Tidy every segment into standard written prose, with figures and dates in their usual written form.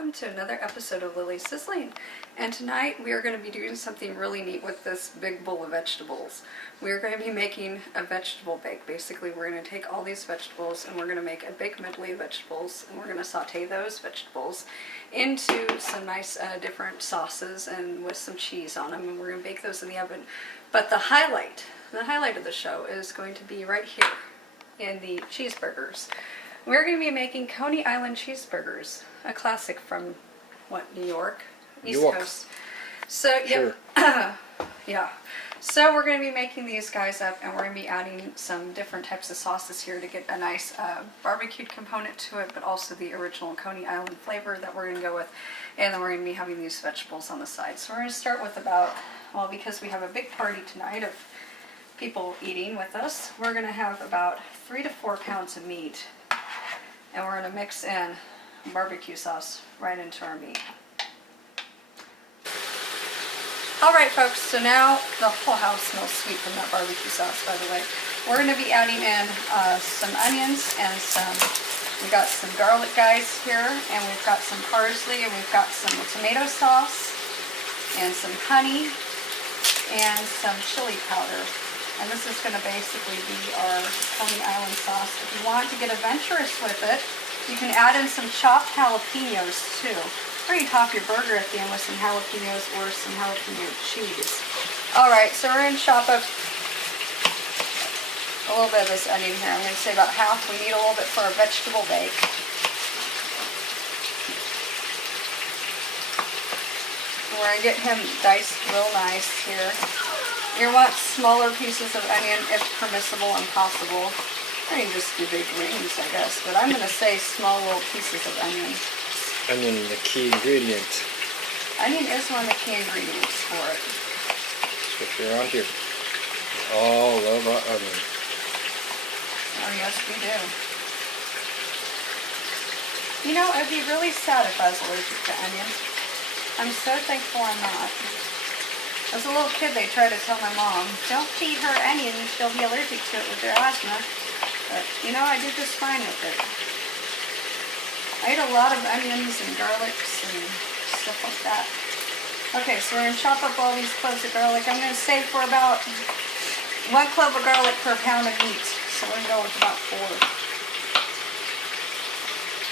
welcome to another episode of Lily's Sizzling. And tonight we are going to be doing something really neat with this big bowl of vegetables. We are going to be making a vegetable bake. Basically, we're going to take all these vegetables and we're going to make a big medley of vegetables, and we're going to saute those vegetables into some nice different sauces and with some cheese on them, and we're going to bake those in the oven. But the highlight of the show is going to be right here in the cheeseburgers. We're going to be making Coney Island cheeseburgers, a classic from, New York? East Coast. So, sure. Yeah. So we're going to be making these guys up, and we're going to be adding some different types of sauces here to get a nice barbecued component to it, but also the original Coney Island flavor that we're going to go with. And then we're going to be having these vegetables on the side. So we're going to start with because we have a big party tonight of people eating with us, we're going to have about 3 to 4 pounds of meat. And we're going to mix in barbecue sauce right into our meat. Alright folks, so now the whole house smells sweet from that barbecue sauce, by the way. We're going to be adding in some onions and we got some garlic guys here, and we've got some parsley, and we've got some tomato sauce, and some honey, and some chili powder. And this is going to basically be our Coney Island sauce. If you want to get adventurous with it, you can add in some chopped jalapenos too. Or you top your burger at the end with some jalapenos or some jalapeno cheese. Alright, so we're going to chop up a little bit of this onion here. I'm going to say about half. We need a little bit for our vegetable bake. We're going to get him diced real nice here. You want smaller pieces of onion if permissible and possible. Or you can just do big rings, I guess. But I'm going to say small little pieces of onion. Onion, the key ingredient. Onion is one of the key ingredients for it. So if you're on here, we all love our onion. Oh yes, we do. You know, I'd be really sad if I was allergic to onion. I'm so thankful I'm not. As a little kid, they tried to tell my mom, don't feed her onion, she'll be allergic to it with her asthma. But, you know, I did just fine with it. I ate a lot of onions and garlics and stuff like that. Okay, so we're going to chop up all these cloves of garlic. I'm going to say for about 1 clove of garlic per pound of meat. So we're going to go with about 4.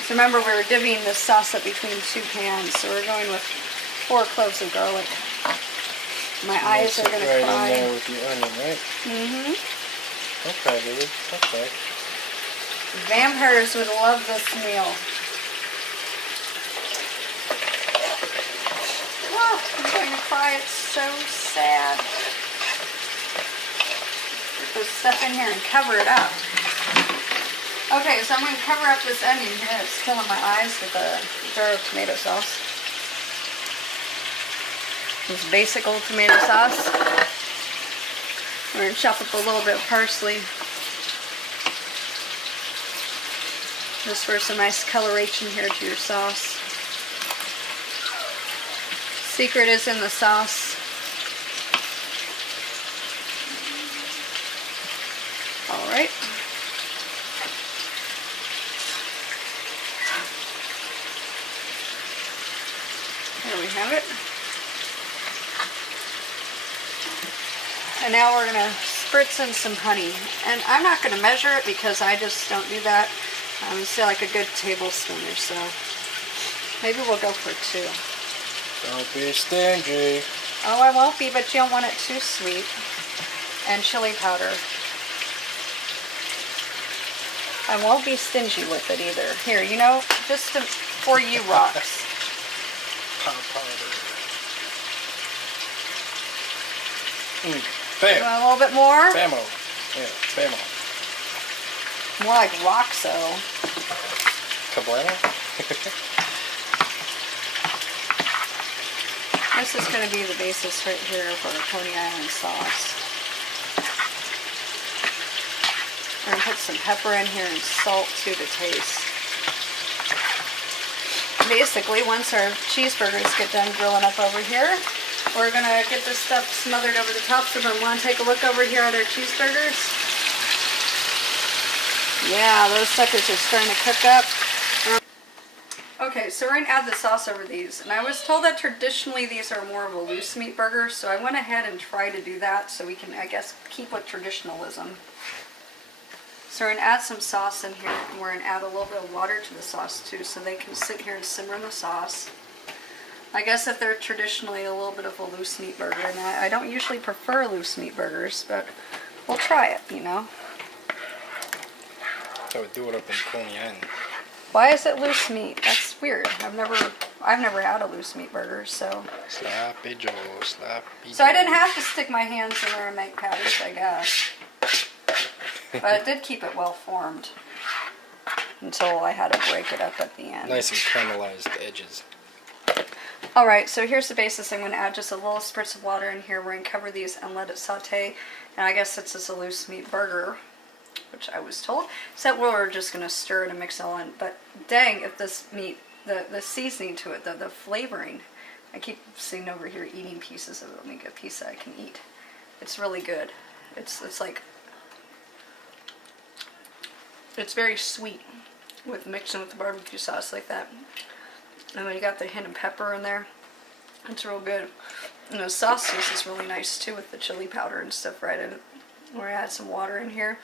So remember, we were divvying this sauce up between 2 pans, so we're going with 4 cloves of garlic. My eyes are going to cry. Right in there with the onion, right? Mm-hmm. Okay, Lily. Okay. Vampires would love this meal. Oh, I'm going to cry. It's so sad. Put this stuff in here and cover it up. Okay, so I'm going to cover up this onion here. It's killing my eyes with a jar of tomato sauce. This basic old tomato sauce. We're going to chop up a little bit of parsley. Just for some nice coloration here to your sauce. Secret is in the sauce. Alright. There we have it. And now we're going to spritz in some honey. And I'm not going to measure it because I just don't do that. I'm going to say like a good tablespoon or so. Maybe we'll go for 2. Don't be stingy. Oh, I won't be, but you don't want it too sweet. And chili powder. I won't be stingy with it either. Here, you know, just for you rocks. Powder. Bam. You want a little bit more? Bamo. Yeah, bamo. More like Roxo. Cabrera? This is going to be the basis right here for the Coney Island sauce. We're going to put some pepper in here and salt to the taste. Basically, once our cheeseburgers get done grilling up over here, we're going to get this stuff smothered over the top. So we want to take a look over here at our cheeseburgers. Yeah, those suckers are starting to cook up. Okay, so we're going to add the sauce over these. And I was told that traditionally these are more of a loose meat burger, so I went ahead and tried to do that so we can, I guess, keep with traditionalism. So we're going to add some sauce in here, and we're going to add a little bit of water to the sauce too, so they can sit here and simmer in the sauce. I guess if they're traditionally a little bit of a loose meat burger, and I don't usually prefer loose meat burgers, but we'll try it, you know. So we do it up in Cooney Island. Why is it loose meat? That's weird. I've never had a loose meat burger, so. Sloppy Joe, sloppy So I Joe. didn't have to stick my hands in there and make patties, I guess. But it did keep it well formed until I had to break it up at the end. Nice and caramelized edges. Alright, so here's the basis. I'm going to add just a little spritz of water in here. We're going to cover these and let it saute. And I guess this is a loose meat burger, which I was told. So we're just going to stir it and mix it all in. But dang, if this meat, the seasoning to it, the flavoring. I keep sitting over here eating pieces of it. Let me get a piece that I can eat. It's really good. It's like, it's very sweet with mixing with the barbecue sauce like that. And then you got the hint of pepper in there. It's real good. And the sauce is really nice too with the chili powder and stuff right in it. We're going to add some water in here.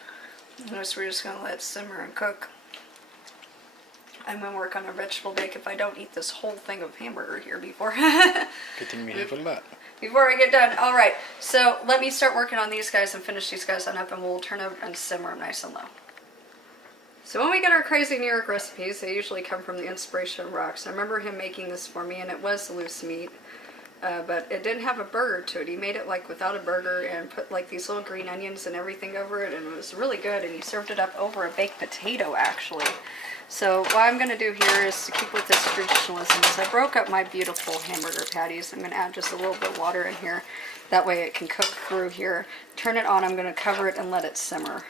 And so we're just going to let it simmer and cook. I'm going to work on our vegetable bake if I don't eat this whole thing of hamburger here before. Good thing we have a lot. Before I get done. Alright, so let me start working on these guys and finish these guys on up, and we'll turn over and simmer them nice and low. So when we get our crazy New York recipes, they usually come from the inspiration of Rox. I remember him making this for me, and it was loose meat, but it didn't have a burger to it. He made it like without a burger and put like these little green onions and everything over it, and it was really good, and he served it up over a baked potato actually. So what I'm going to do here is to keep with this traditionalism is I broke up my beautiful hamburger patties. I'm going to add just a little bit of water in here. That way it can cook through here. Turn it on. I'm going to cover it and let it simmer.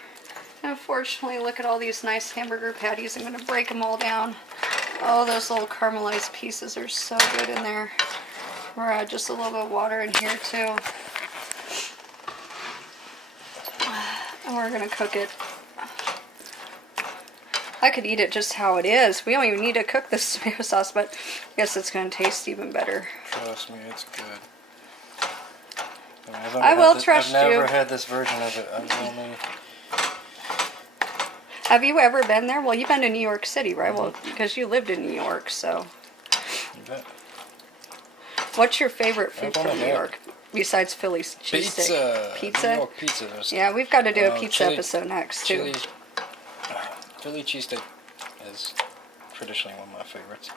Unfortunately, look at all these nice hamburger patties. I'm going to break them all down. Oh, those little caramelized pieces are so good in there. We're add just a little bit of water in here too. And we're going to cook it. I could eat it just how it is. We don't even need to cook this tomato sauce, but I guess it's going to taste even better. Trust me, it's good. I will trust you. I've never had this version of it. I've only... Have you ever been there? Well, you've been to New York City, right? Mm-hmm. Well, because you lived in New York, so. You bet. What's your favorite food from New York besides Philly's cheesesteak? Pizza. New York pizza. Yeah, we've got to do a pizza episode next too. Philly cheesesteak is traditionally one of my favorites.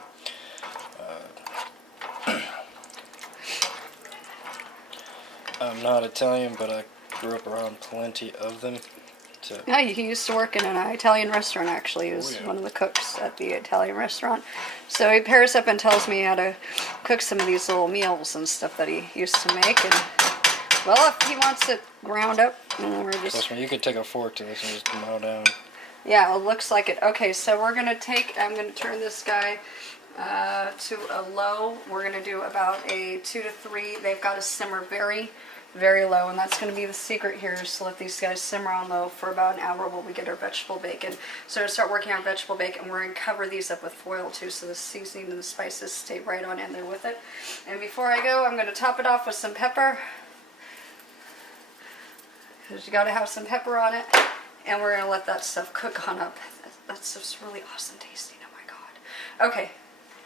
I'm not Italian, but I grew up around plenty of them. Yeah, he used to work in an Italian restaurant, actually. He was one of the cooks at the Italian restaurant. So he pairs up and tells me how to cook some of these little meals and stuff that he used to make. And, well, if he wants it ground up, we're just... Trust me, you could take a fork to this and just mow down. Yeah, it looks like it. Okay, so we're going to I'm going to turn this guy to a low. We're going to do about a 2 to 3. They've got to simmer very, very low, and that's going to be the secret here, is to let these guys simmer on low for about an hour while we get our vegetable bacon. So we're going to start working on vegetable bacon, and we're going to cover these up with foil too, so the seasoning and the spices stay right on in there with it. And before I go, I'm going to top it off with some pepper, because you got to have some pepper on it. And we're going to let that stuff cook on up. That stuff's really awesome tasting. Oh my god. Okay.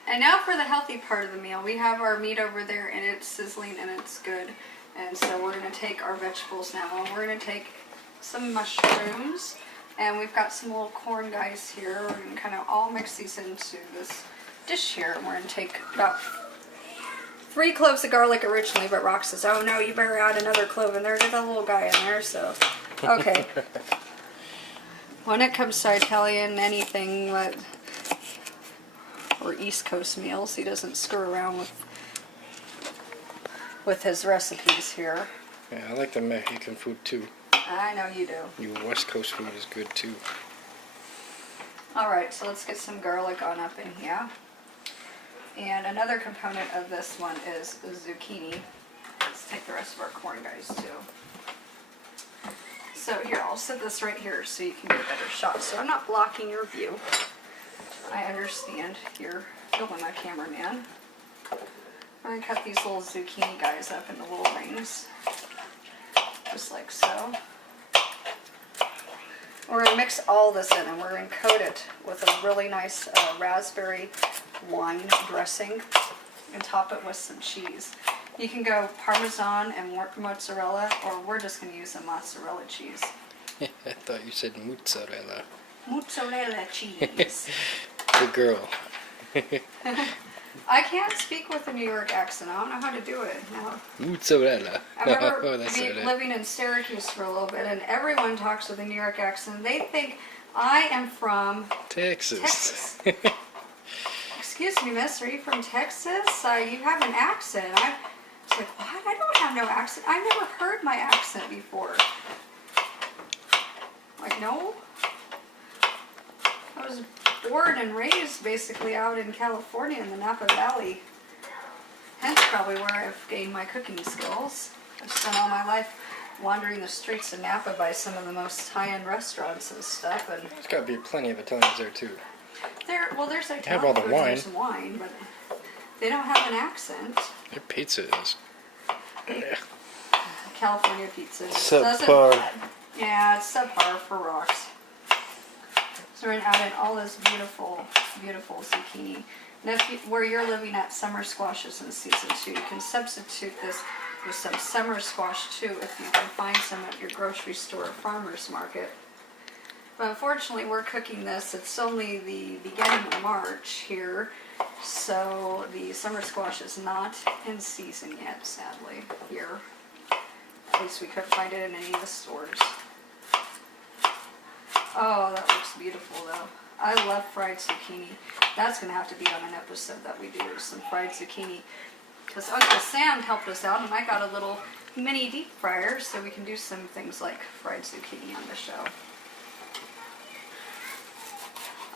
And now for the healthy part of the meal. We have our meat over there, and it's sizzling, and it's good. And so we're going to take our vegetables now. And we're going to take some mushrooms. And we've got some little corn guys here. We're going to kind of all mix these into this dish here. And we're going to take about 3 cloves of garlic originally. But Rox says, oh no, you better add another clove in there. There's a little guy in there, so... Okay. When it comes to Italian anything or East Coast meals, he doesn't screw around with his recipes here. Yeah, I like the Mexican food too. I know you do. Your West Coast food is good too. Alright, so let's get some garlic on up in here. And another component of this one is zucchini. Let's take the rest of our corn guys too. So here, I'll set this right here so you can get a better shot. So I'm not blocking your view. I understand your filming my cameraman. I'm going to cut these little zucchini guys up into little rings. Just like so. We're going to mix all this in and we're going to coat it with a really nice raspberry wine dressing and top it with some cheese. You can go Parmesan and mozzarella, or we're just going to use the mozzarella cheese. I thought you said mozzarella. Mozzarella cheese. Good girl. I can't speak with a New York accent. I don't know how to do it. No. Mozzarella. I remember Oh, that's it. living in Syracuse for a little bit, and everyone talks with a New York accent. They think I am from Texas. Excuse me, miss, are you from Texas? You have an accent. I was like, what? I don't have no accent. I've never heard my accent before. Like, no? I was born and raised basically out in California in the Napa Valley. Hence probably where I've gained my cooking skills. I've spent all my life wandering the streets of Napa by some of the most high-end restaurants and stuff. And There's got to be plenty of Italians there too. there's Italian have all the food, wine. there's wine, but they don't have an accent. Their pizza is. California pizza Subpar. Yeah, it's subpar for rocks. So we're going to add in all this beautiful, beautiful zucchini. And if where you're living at, summer squash is in season 2. You can substitute this with some summer squash too if you can find some at your grocery store or farmer's market. But unfortunately, we're cooking this. It's only the beginning of March here, so the summer squash is not in season yet, sadly, here. At least we couldn't find it in any of the stores. Oh, that looks beautiful though. I love fried zucchini. That's going to have to be on an episode that we do, some fried zucchini. Because Uncle Sam helped us out and I got a little mini deep fryer so we can do some things like fried zucchini on the show.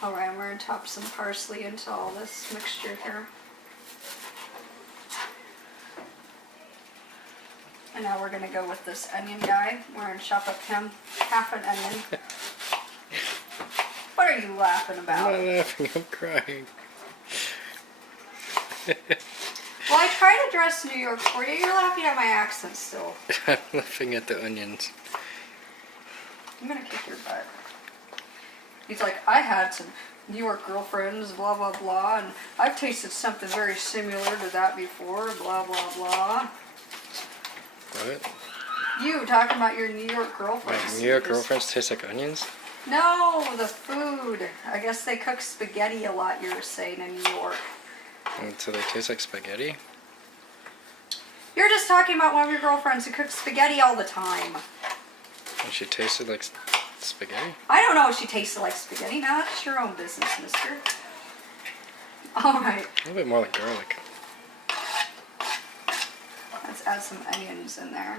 Alright, we're going to top some parsley into all this mixture here. And now we're going to go with this onion guy. We're going to chop up him half an onion. What are you laughing about? I'm not laughing, I'm crying. Well, I try to dress New York for you. You're laughing at my accent still. I'm laughing at the onions. I'm going to kick your butt. He's like, I had some New York girlfriends, blah, blah, blah, and I've tasted something very similar to that before, blah, blah, blah. What? You talking about your New York My girlfriends. New York girlfriends taste like onions? No, the food. I guess they cook spaghetti a lot, you were saying, in New York. And so they taste like spaghetti? You're just talking about one of your girlfriends who cooks spaghetti all the time. And she tasted like spaghetti? I don't know if she tasted like spaghetti. Now that's your own business, mister. Alright, A little bit more like garlic. let's add some onions in there.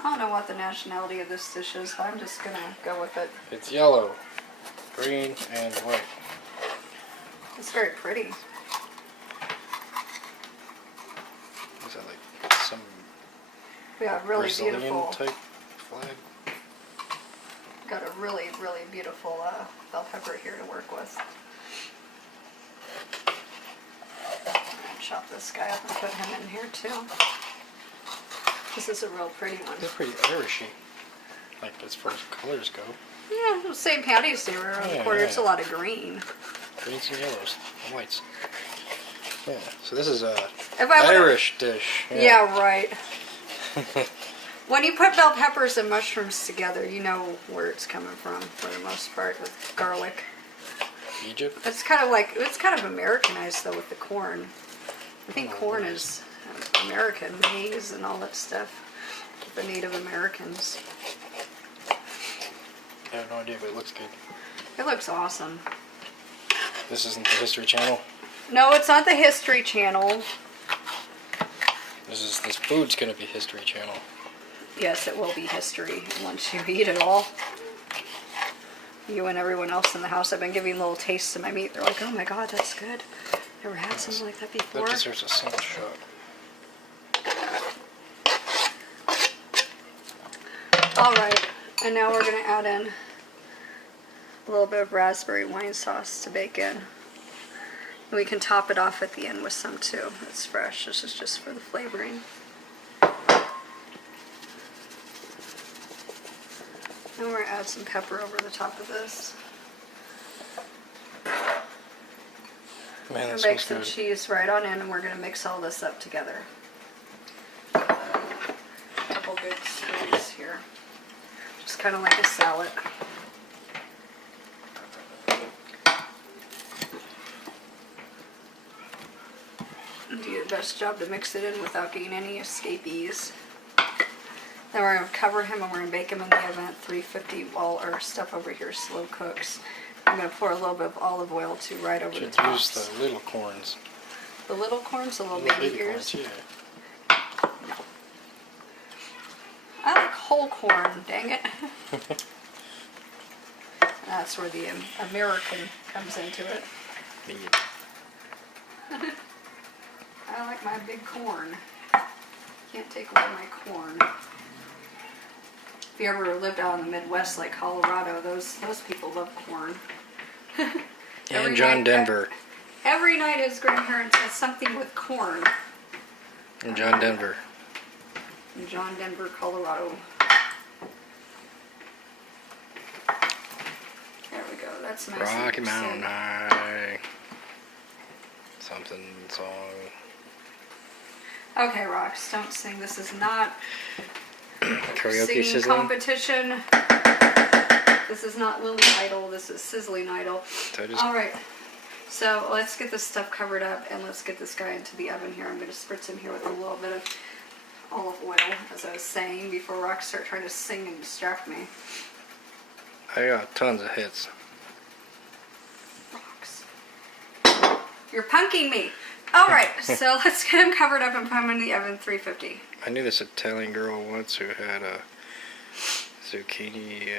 I don't know what the nationality of this dish is, but I'm just going to go with it. It's yellow, green, and white. It's very pretty. Is that like some We got really Brazilian beautiful, type flag? got a really, really beautiful bell pepper here to work with. I'm gonna chop this guy up and put him in here too. This is a real pretty one. They're pretty Irishy. Like as far as colors go. Yeah, St. Patty's Day around the Yeah, corner. yeah. It's a lot of green. Greens and yellows and whites. Yeah, so this is a If I would've- Irish dish. Yeah, right. When you put bell peppers and mushrooms together, you know where it's coming from for the most part with garlic. Egypt? It's kind of like, it's kind of Americanized though with the corn. I think corn is American, maize and all that stuff. The Native Americans. I have no idea, but it looks good. It looks awesome. This isn't the History Channel. No, it's not the History Channel. This food's gonna be History Channel. Yes, it will be history once you eat it all. You and everyone else in the house, I've been giving little tastes of my meat. They're like, oh my god, that's good. Never had something like that before. That deserves a single shot. Alright, and now we're going to add in a little bit of raspberry wine sauce to bake in. And we can top it off at the end with some too. It's fresh. This is just for the flavoring. And we're going to add some pepper over the top of this. Man, that Bake smells some good. cheese right on in, and we're going to mix all this up together. A couple big spoons here. Just kind of like a salad. Do your best job to mix it in without getting any escapees. Then we're going to cover him and we're going to bake him in the oven at 350 while our stuff over here slow cooks. I'm going to pour a little bit of olive oil too right over the Should top. use the little corns. The little corns, the little Little baby baby ears. corns, yeah. No. I like whole corn, dang it. That's where the American comes into it. I like my big corn. Can't take away my corn. If you ever lived out in the Midwest like Colorado, those people love corn. And John Denver. Every night his grandparents had something with corn. And John Denver. In John Denver, Colorado. There we go. That's nice. and Rocky mixed Mountain in. High. Something song. Okay, Rox, don't sing. This is not Karaoke singing sizzling. competition. This is not Lily Idol. This is Sizzling Idol. So just All right. So let's get this stuff covered up and let's get this guy into the oven here. I'm going to spritz him here with a little bit of olive oil, as I was saying, before Rox start trying to sing and distract me. I got tons of hits. Rox. You're punking me. All right, so let's get him covered up and put him in the oven 350. I knew this Italian girl once who had a zucchini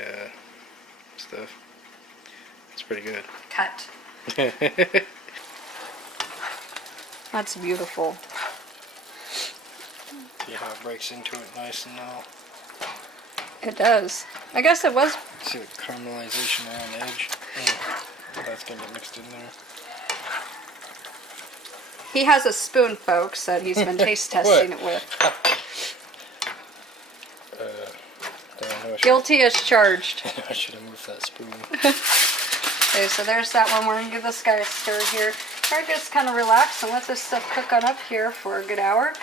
stuff. It's pretty good. Cut. That's beautiful. See how it breaks into it nice and all. It does. I guess it was. See the caramelization around the edge? That's gonna get mixed in there. He has a spoon, folks, that he's been taste testing it with. Damn, Guilty as charged. I should have moved that spoon. Okay, so there's that one. We're going to give this guy a stir here. We're just kind of relax and let this stuff cook on up here for a good hour.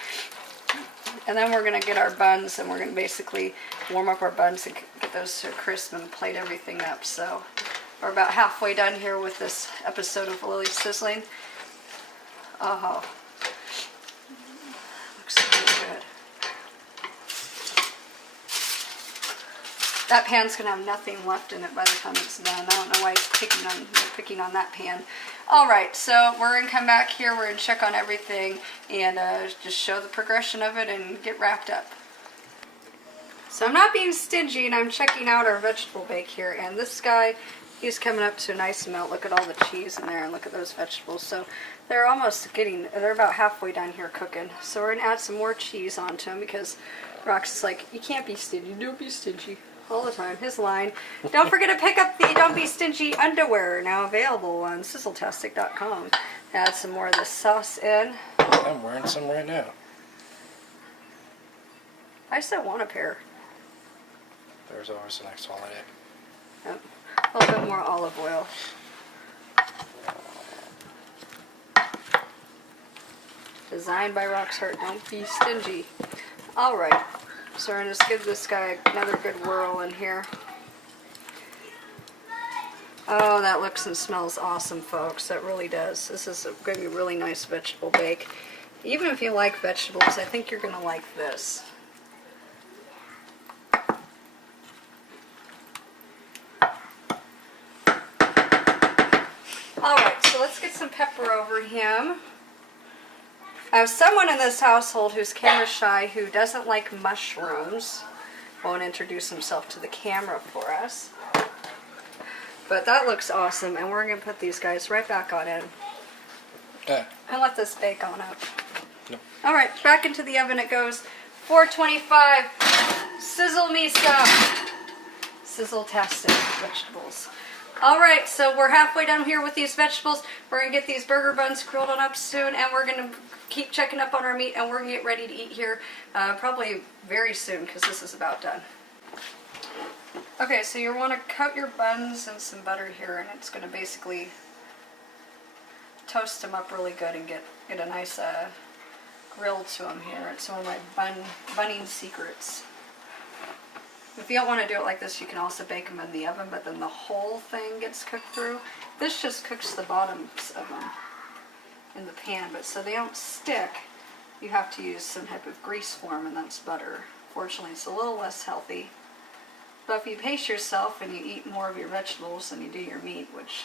And then we're going to get our buns, and we're going to basically warm up our buns and get those to crisp and plate everything up. So we're about halfway done here with this episode of Lily Sizzling. Oh, looks so good. That pan's gonna have nothing left in it by the time it's done. I don't know why he's picking on that pan. All right, so we're gonna come back here. We're gonna check on everything and just show the progression of it and get wrapped up. So I'm not being stingy, and I'm checking out our vegetable bake here. And this guy, he's coming up to a nice melt. Look at all the cheese in there, and look at those vegetables. So they're almost they're about halfway done here cooking. So we're gonna add some more cheese onto them because Rox is like, you can't be stingy. Don't be stingy. All the time. His line. Don't forget to pick up the Don't Be Stingy underwear, now available on sizzletastic.com. Add some more of this sauce in. I'm wearing some right now. I still want a pair. There's always the next holiday. Yep. A little bit more olive oil. Designed by Rox Hart. Don't be stingy. Alright. So we're going to just give this guy another good whirl in here. Oh, that looks and smells awesome, folks. That really does. This is going to be a really nice vegetable bake. Even if you like vegetables, I think you're going to like this. Alright, so let's get some pepper over him. I have someone in this household who's camera shy, who doesn't like mushrooms. Won't introduce himself to the camera for us. But that looks awesome, and we're going to put these guys right back on in. And let this bake on up. Nope. Alright, back into the oven it goes. 425. Sizzle me some. Sizzle-tastic vegetables. All right, so we're halfway done here with these vegetables. We're gonna get these burger buns grilled on up soon, and we're gonna keep checking up on our meat, and we're gonna get ready to eat here probably very soon because this is about done. Okay, so you want to coat your buns in some butter here, and it's gonna basically toast them up really good and get a nice grill to them here. It's one of my bunning secrets. If you don't want to do it like this, you can also bake them in the oven, but then the whole thing gets cooked through. This just cooks the bottoms of them in the pan, but so they don't stick, you have to use some type of grease form, and that's butter. Fortunately, it's a little less healthy. But if you pace yourself and you eat more of your vegetables than you do your meat, which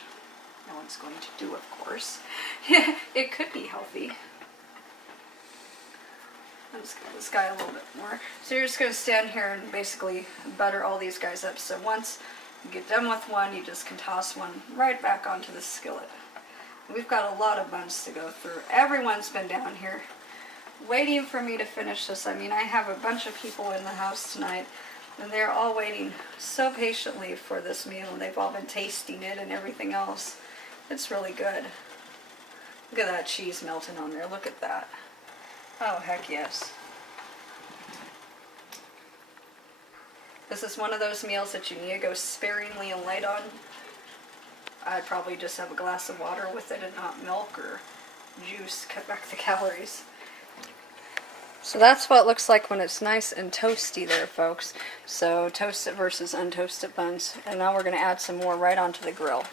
no one's going to do, of course, it could be healthy. Let's get this guy a little bit more. So you're just going to stand here and basically butter all these guys up. So once you get done with one, you just can toss one right back onto the skillet. We've got a lot of buns to go through. Everyone's been down here waiting for me to finish this. I mean, I have a bunch of people in the house tonight, and they're all waiting so patiently for this meal, and they've all been tasting it and everything else. It's really good. Look at that cheese melting on there. Look at that. Oh, heck yes. This is one of those meals that you need to go sparingly and light on. I'd probably just have a glass of water with it and not milk or juice. Cut back the calories. So that's what it looks like when it's nice and toasty there, folks. So toasted versus untoasted buns. And now we're going to add some more right onto the grill.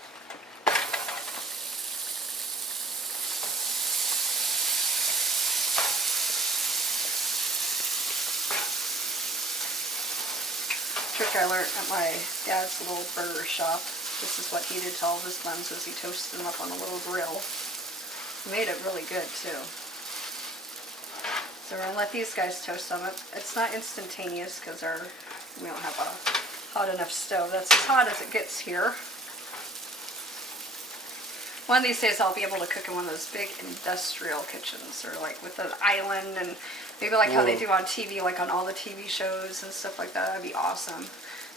Trick I learned at my dad's little burger shop. This is what he did to all of his buns, was he toasted them up on a little grill. He made it really good too. So we're going to let these guys toast on it. It's not instantaneous because we don't have a hot enough stove. That's as hot as it gets here. One of these days I'll be able to cook in one of those big industrial kitchens, or like with an island, and maybe like how they do on TV, like on all the TV shows and stuff like that. That'd be awesome.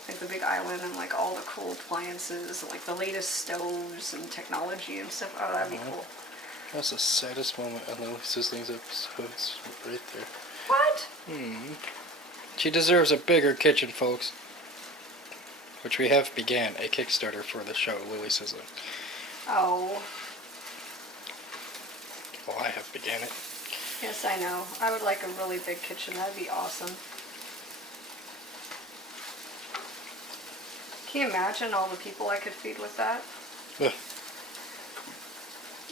Like the big island and like all the cool appliances, and like the latest stoves and technology and stuff. Oh, that'd be cool. That's the saddest moment on Lily Sizzling's episodes, right there. What? She deserves a bigger kitchen, folks. Which we have began a Kickstarter for the show, Lily Sizzling. Oh. Well, I have began it. Yes, I know. I would like a really big kitchen. That'd be awesome. Can you imagine all the people I could feed with that? Ugh.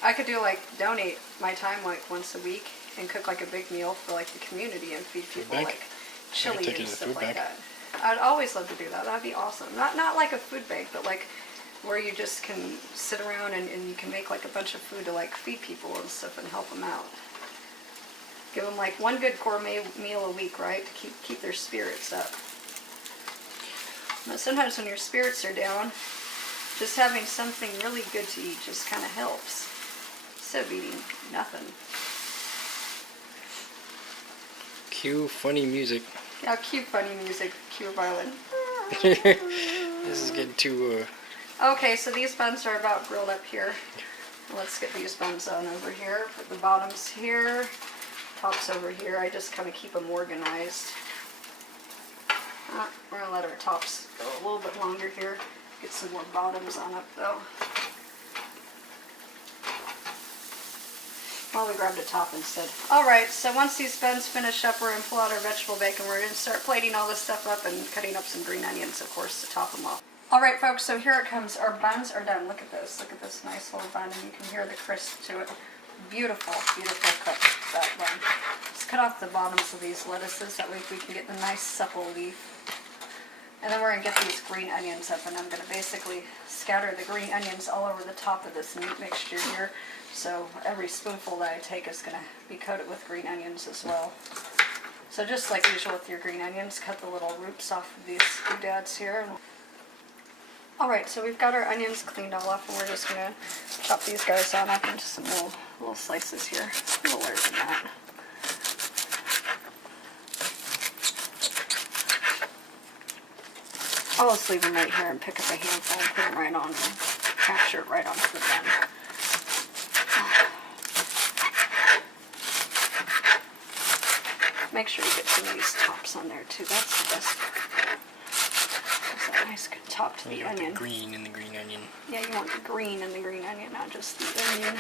I could do like donate my time like once a week and cook like a big meal for like the community and feed people like chili and stuff like that. I'd always love to do that. That'd be awesome. Not like a food bank, but like where you just can sit around and you can make like a bunch of food to like feed people and stuff and help them out. Give them like one good gourmet meal a week, right, to keep their spirits up. But sometimes when your spirits are down, just having something really good to eat just kind of helps. Instead of eating nothing. Cue funny music. Yeah, cue funny music, cue violin. This is getting too, Okay, so these buns are about grilled up here. Let's get these buns on over here. Put the bottoms here, tops over here. I just kind of keep them organized. We're going to let our tops go a little bit longer here. Get some more bottoms on up though. Well, we grabbed a top instead. Alright, so once these buns finish up, we're going to pull out our vegetable bacon. We're going to start plating all this stuff up and cutting up some green onions, of course, to top them off. Alright folks, so here it comes. Our buns are done. Look at this. Look at this nice little bun, and you can hear the crisp to it. Beautiful, beautiful cut, that bun. Just cut off the bottoms of these lettuces, that way we can get the nice supple leaf. And then we're going to get these green onions up, and I'm going to basically scatter the green onions all over the top of this meat mixture here. So every spoonful that I take is going to be coated with green onions as well. So just like usual with your green onions, cut the little roots off of these doodads here. Alright, so we've got our onions cleaned all off, and we're just going to chop these guys on up into some little slices here. A little larger than that. I'll just leave them right here and pick up a handful and put them right on and capture it right onto the bun. Make sure you get some of these tops on there too. That's the best. That's a nice good top to the onion. The green in the green onion. Yeah, you want the green in the green onion, not just the onion.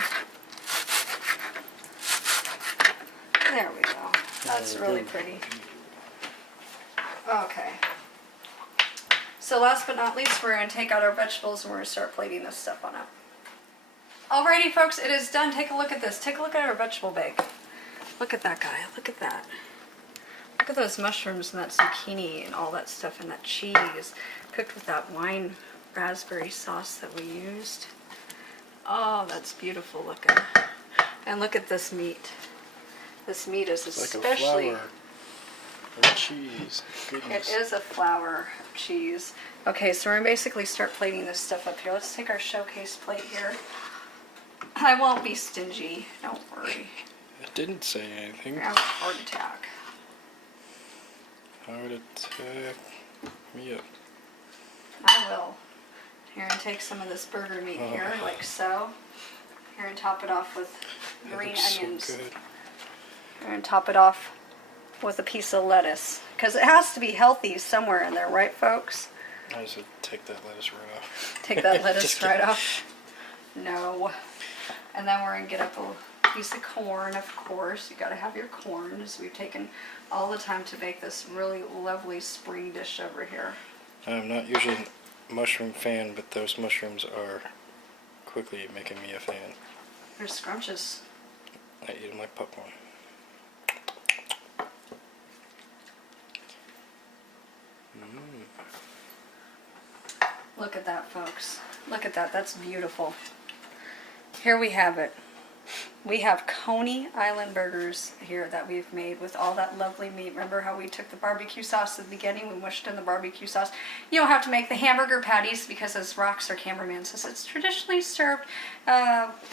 There we go. That's really pretty. Okay. So last but not least, we're going to take out our vegetables and we're going to start plating this stuff on up. Alrighty folks, it is done. Take a look at this. Take a look at our vegetable bag. Look at that guy. Look at that. Look at those mushrooms and that zucchini and all that stuff and that cheese cooked with that wine raspberry sauce that we used. Oh, that's beautiful looking. And look at this meat. This meat is especially... like a flour of cheese. Goodness. It is a flour of cheese. Okay, so we're going to basically start plating this stuff up here. Let's take our showcase plate here. I won't be stingy. Don't worry. It didn't say anything. You're having a heart attack. Heart attack me up. I will. Here, and take some of this burger meat here, like so. Here, and top it off with green onions. So good. Here, and top it off with a piece of lettuce. Because it has to be healthy somewhere in there, right, folks? I just would take that lettuce right off. Take that lettuce right off? No. And then we're going to get up a piece of corn, of course. You got to have your corn. So we've taken all the time to make this really lovely spring dish over here. I'm not usually a mushroom fan, but those mushrooms are quickly making me a fan. They're scrumptious. I eat them like popcorn. Look at that, folks. Look at that. That's beautiful. Here we have it. We have Coney Island burgers here that we've made with all that lovely meat. Remember how we took the barbecue sauce at the beginning? We mushed in the barbecue sauce. You don't have to make the hamburger patties because, as Rox, our cameraman, says, it's traditionally served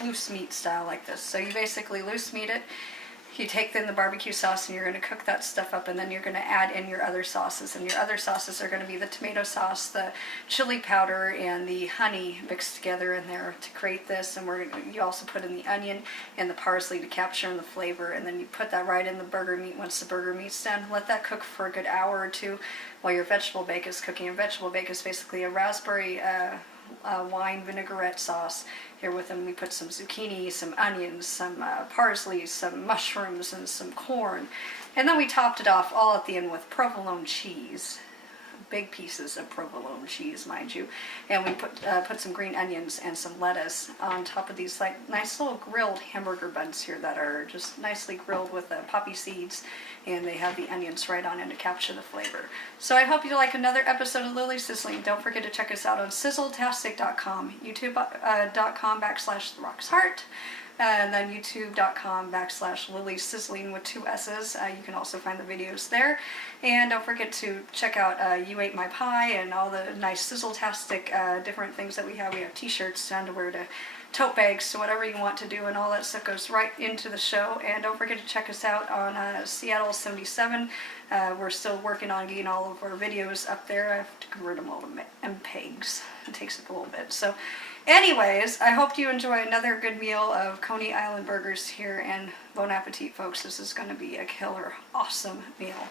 loose meat style like this. So you basically loose meat it. You take in the barbecue sauce and you're going to cook that stuff up, and then you're going to add in your other sauces. And your other sauces are going to be the tomato sauce, the chili powder, and the honey mixed together in there to create this. And you also put in the onion and the parsley to capture in the flavor. And then you put that right in the burger meat once the burger meat's done. Let that cook for a good hour or two while your vegetable bake is cooking. Your vegetable bake is basically a raspberry wine vinaigrette sauce. Here with them we put some zucchini, some onions, some parsley, some mushrooms, and some corn. And then we topped it off all at the end with provolone cheese. Big pieces of provolone cheese, mind you. And we put some green onions and some lettuce on top of these like nice little grilled hamburger buns here that are just nicely grilled with poppy seeds. And they have the onions right on in to capture the flavor. So I hope you like another episode of Lily Sizzling. Don't forget to check us out on sizzletastic.com, youtube.com/theroxheart, and then youtube.com/Lily Sizzling with 2 S's. You can also find the videos there. And don't forget to check out You Ate My Pie and all the nice Sizzletastic different things that we have. We have t-shirts, underwear, to tote bags, so whatever you want to do, and all that stuff goes right into the show. And don't forget to check us out on Seattle 77. We're still working on getting all of our videos up there. I have to convert them all to MPEGs. It takes a little bit. So anyways, I hope you enjoy another good meal of Coney Island burgers here, and bon appetit, folks. This is going to be a killer, awesome meal.